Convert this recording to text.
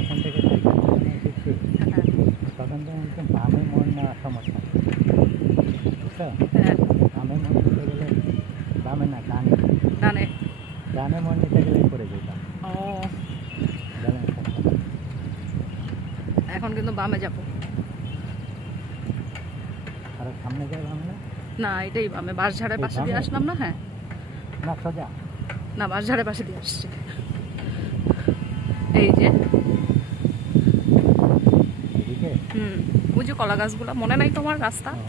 এখান থেকে সাইকেল চালানো শিখছি তখন তো একদম বামে মোড় নেওয়ার সমস্যা, বুঝছো? হ্যাঁ বামে মোড় নিতে গেলে, বামে না ডানে, ডানে। ডানে মোড় নিতে গেলে পড়ে যেতাম। ও ব্যালেন্স থাকতো না। এখন কিন্তু বামে যাব আর সামনে যাই বামে না? না, এটাই বামে। বাঁশঝাড়ের পাশে দিয়ে আসলাম না? হ্যাঁ না সোজা। না, বাঁশঝাড়ের পাশে দিয়ে আসছি। এই যে এদিকে ওই যে কলা গাছগুলা, মনে নাই তোমার রাস্তা? ও।